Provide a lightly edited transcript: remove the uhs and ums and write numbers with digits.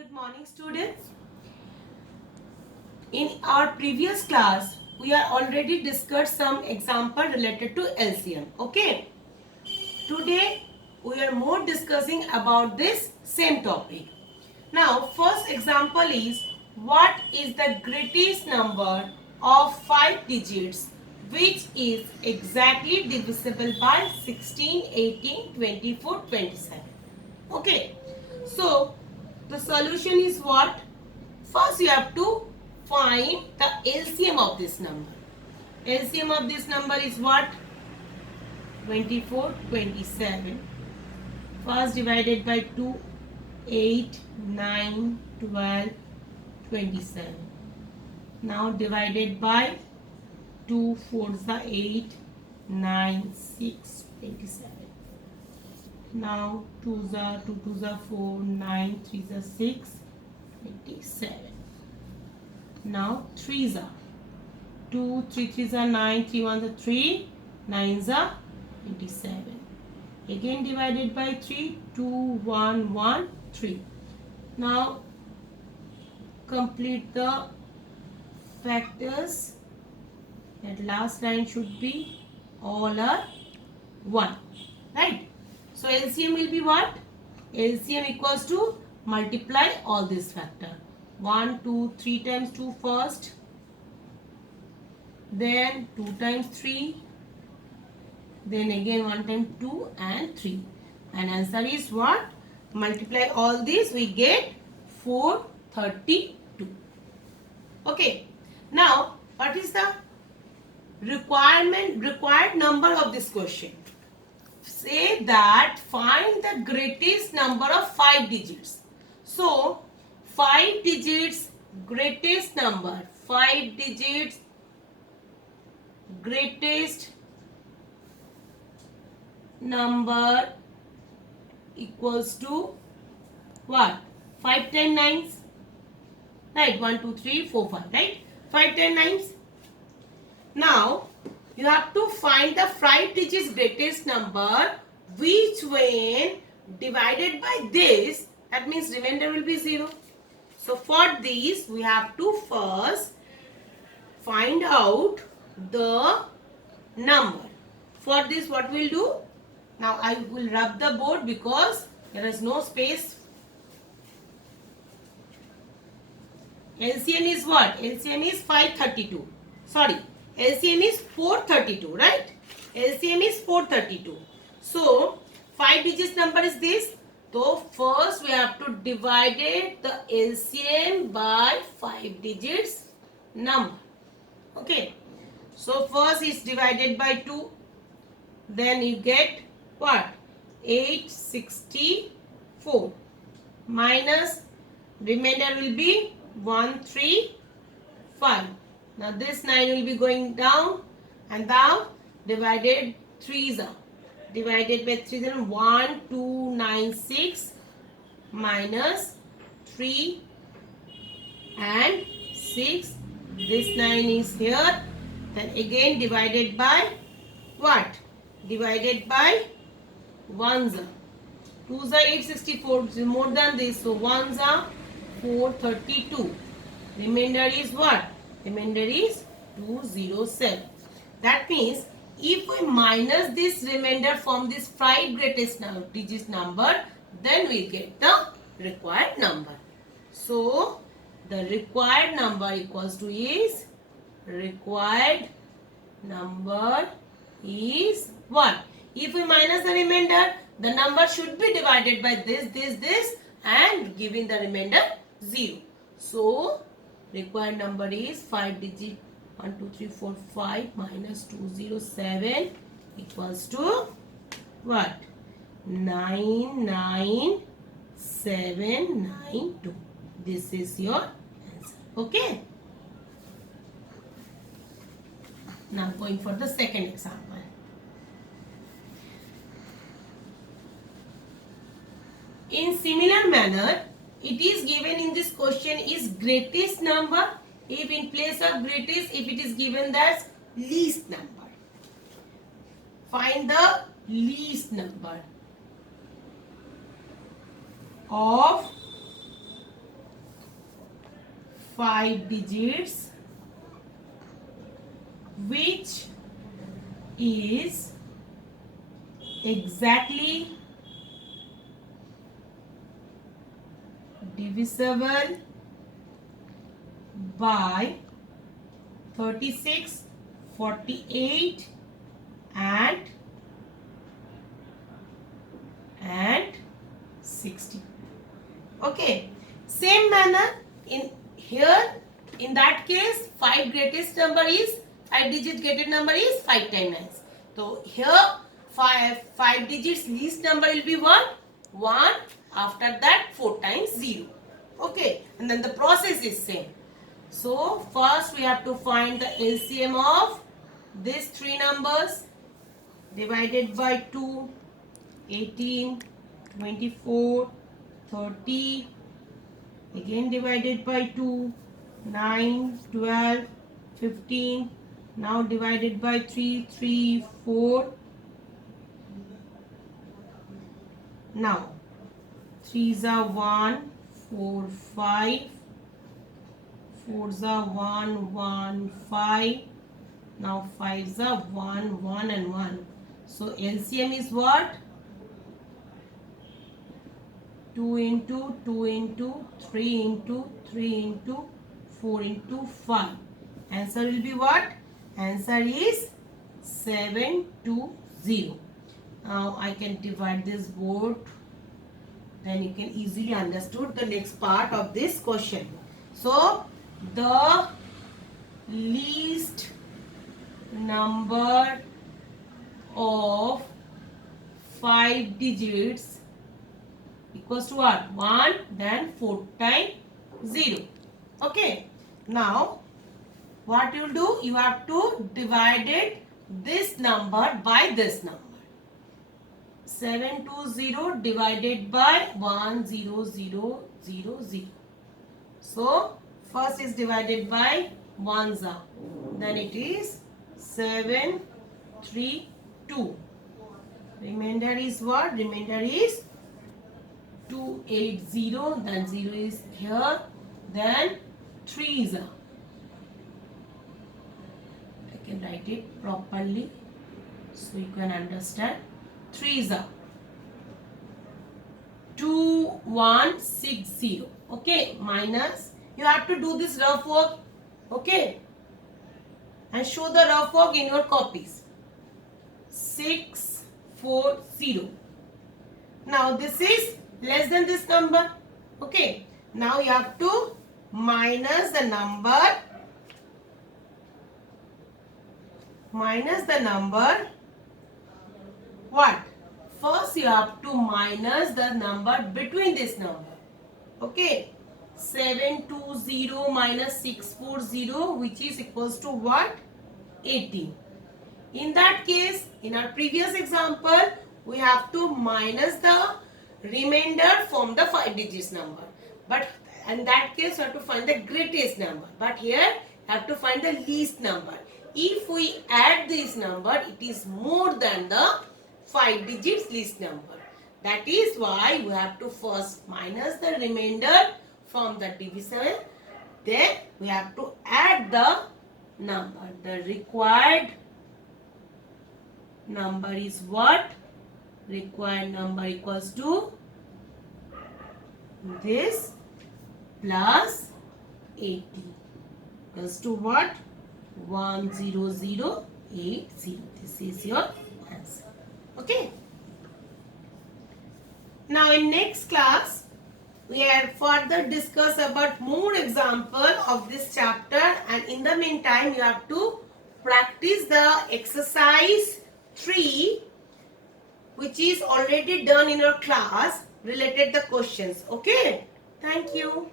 Good morning, students. In our previous class, we are already discussed some example related to LCM. Okay. Today, we are more discussing about this same topic. Now, first example is what is the greatest number of 5 digits which is exactly divisible by 16, 18, 24, 27. Okay. So, the solution is what? First, you have to find the LCM of this number. LCM of this number is what? 24, 27. First divided by 2, 8, 9, 12, 27. Now divided by 2, 4 is the 8, 9, 6, 27. Now 2 is the 2, 2 is the 4, 9, 3 is the 6, 27. Now 3 is the 2, 3, 3 is the 9, 3, 1 is the 3, 9 is the 27. Again divided by 3, 2, 1, 1, 3. Now complete the factors. That last line should be all are 1. Right? So LCM will be what? LCM equals to multiply all this factor. 1, 2, 3 times 2 first. Then 2 times 3. Then again 1 times 2 and 3. And answer is what? Multiply all these, we get 432. Okay. Now, what is the required number of this question? Say that find the greatest number of 5 digits. So, 5 digits greatest number. 5 digits greatest number equals to what? 5 10 9s. Right? 1 2 3 4 5. Right? 5 10 9s. Now you have to find the 5 digits greatest number which when divided by this, that means remainder will be 0. So for this we have to first find out the number. For this what we'll do? Now I will rub the board because there is no space. LCM is what? LCM is 532. Sorry. LCM is 432, right? LCM is 432. So, 5 digits number is this. So, first we have to divide the LCM by 5 digits number. Okay. So, first is divided by 2. Then you get what? 864 minus remainder will be 135. Now this 9 will be going down and now divided 3 are divided by 3 then 1296 minus 3 and 6. This 9 is here. Then again divided by what? Divided by 1s are 2s are 864, more than this, so 1s are 432. Remainder is what? Remainder is 207. That means if we minus this remainder from this 5 greatest digit number, then we get the required number. So the required number equals to is required number is what? If we minus the remainder, the number should be divided by this and giving the remainder 0. So, required number is 5 digit 1, 2, 3, 4, 5 minus 207 equals to what? 99792. This is your answer. Okay. Now going for the second example. In similar manner, it is given in this question is greatest number. If in place of greatest, if it is given as least number. Find the least number of 5 digits which is exactly divisible by 36, 48 and 60. Okay, same manner in here, in that case 5 digit greatest number is 5 times 9. So here 5 digits least number will be what? 1. After that 4 times 0. Okay, and then the process is same. So first we have to find the LCM of these three numbers. Divided by 2, 18, 24, 30. Again divided by 2, 9, 12, 15. Now divided by 3, 3, 4. Now 3s are 1, 4, 5. 4s are 1, 1, 5. Now 5s are 1, 1 and 1. So LCM is what? 2 into 2 into 3 into 3 into 4 into 5. Answer will be what? Answer is 720. Now I can divide this board. Then you can easily understood the next part of this question. So the least number of 5 digits equals to what? 1, then 4 times 0. Okay. Now what you will do? You have to divide this number by this number. 720 divided by 10000. So first is divided by 1s, then it is 732. Remainder is what? Remainder is 280. Then 0 is here. Then 3s. I can write it properly so you can understand. 3s. 2160. Okay, minus. You have to do this rough work. Okay, and show the rough work in your copies. 640. Now this is less than this number. Okay, now you have to minus the number. What? First you have to minus the number between this number. Okay, 720 minus 640, which is equals to what? 18. In that case, in our previous example, we have to minus the remainder from the 5 digits number. But in that case, you have to find the greatest number. But here, you have to find the least number. If we add this number, it is more than the 5 digits least number. That is why we have to first minus the remainder from the division. Then we have to add the number. The required number is what? Required number equals to this plus 80 equals to what? 10080. This is your answer. Okay. Now in next class we will further discuss about more example of this chapter, and in the meantime you have to practice the exercise 3 which is already done in your class, related the questions. Okay. Thank you.